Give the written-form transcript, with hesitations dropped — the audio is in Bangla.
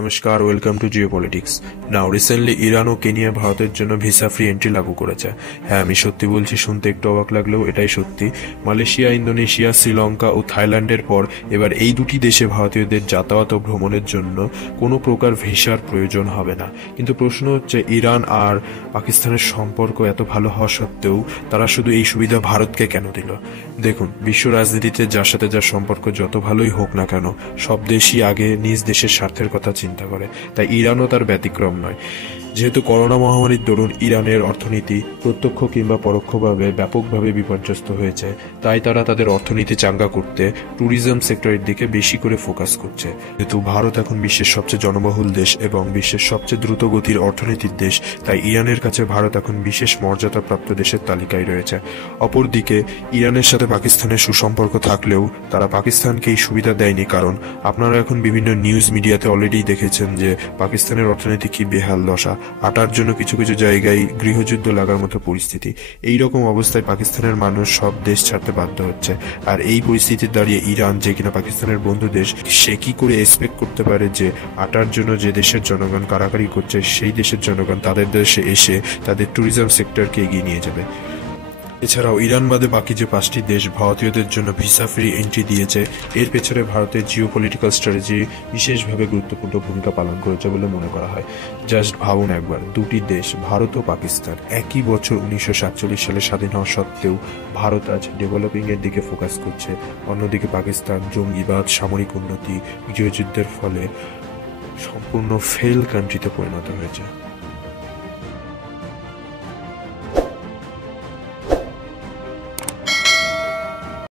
নমস্কার, welcome to geopolitics. Now recently Iran ও কেনিয়া ভারতের জন্য ভিসা ফ্রি এন্ট্রি লাগু করেছে। হ্যাঁ, আমি সত্যি বলছি, শুনতে একটু অবাক লাগলেও এটাই সত্যি। মালয়েশিয়া, ইন্দোনেশিয়া, শ্রীলঙ্কা ও থাইল্যান্ডের পর এবার এই দুটি দেশে ভারতীয়দের যাতায়াত ও ভ্রমণের জন্য কোনো প্রকার ভিসার প্রয়োজন হবে না। কিন্তু প্রশ্ন হচ্ছে, ইরান আর পাকিস্তানের সম্পর্ক এত ভালো হওয়া সত্ত্বেও তারা শুধু এই সুবিধা ভারতকে কেন দিল? দেখুন, বিশ্ব রাজনীতিতে যার সাথে যার সম্পর্ক যত ভালোই হোক না কেন, সব দেশই আগে নিজ দেশের স্বার্থের কথা চিন্তা করে। তাই ইরানও তার ব্যতিক্রম নয়। যেহেতু করোনা মহামারীর দরুন ইরানের অর্থনীতি প্রত্যক্ষ কিংবা পরোক্ষভাবে ব্যাপকভাবে বিপর্যস্ত হয়েছে, তাই তারা তাদের অর্থনীতি চাঙ্গা করতে ট্যুরিজম সেক্টরের দিকে বেশি করে ফোকাস করছে। যেহেতু ভারত এখন বিশ্বের সবচেয়ে জনবহুল দেশ এবং বিশ্বের সবচেয়ে দ্রুত গতির অর্থনীতির দেশ, তাই ইরানের কাছে ভারত এখন বিশেষ মর্যাদাপ্রাপ্ত দেশের তালিকায় রয়েছে। অপরদিকে ইরানের সাথে পাকিস্তানের সুসম্পর্ক থাকলেও তারা পাকিস্তানকে এই সুবিধা দেয়নি, কারণ আপনারা এখন বিভিন্ন নিউজ মিডিয়াতে অলরেডি দেখেছেন যে পাকিস্তানের অর্থনীতি কি বেহাল দশা। আটার জন্য কিছু কিছু জায়গায় গৃহযুদ্ধ লাগার মতো পরিস্থিতি। এই রকম অবস্থায় পাকিস্তানের মানুষ সব দেশ ছাড়তে বাধ্য হচ্ছে। আর এই পরিস্থিতির দাঁড়িয়ে ইরান, যে কিনা পাকিস্তানের বন্ধু দেশ, সে কি করে এক্সপেক্ট করতে পারে যে আটার জন্য যে দেশের জনগণ কারাকারি করছে সেই দেশের জনগণ তাদের দেশে এসে তাদের ট্যুরিজম সেক্টরকে এগিয়ে নিয়ে যাবে? এছাড়াও ইরান বাদে বাকি যে 5টি দেশ ভারতীয়দের জন্য ভিসা ফ্রি এন্ট্রি দিয়েছে, এর পেছনে ভারতের জিও পলিটিক্যাল স্ট্র্যাটেজি বিশেষভাবে গুরুত্বপূর্ণ ভূমিকা পালন করেছে বলে মনে করা হয়। জাস্ট ভাবুন একবার, দুটি দেশ ভারত ও পাকিস্তান একই বছর 1947 সালে স্বাধীন হওয়া সত্ত্বেও ভারত আজ ডেভেলপিং এর দিকে ফোকাস করছে, অন্যদিকে পাকিস্তান জঙ্গিবাদ, সামরিক উন্নতি, গৃহযুদ্ধের ফলে সম্পূর্ণ ফেল কান্ট্রিতে পরিণত হয়েছে।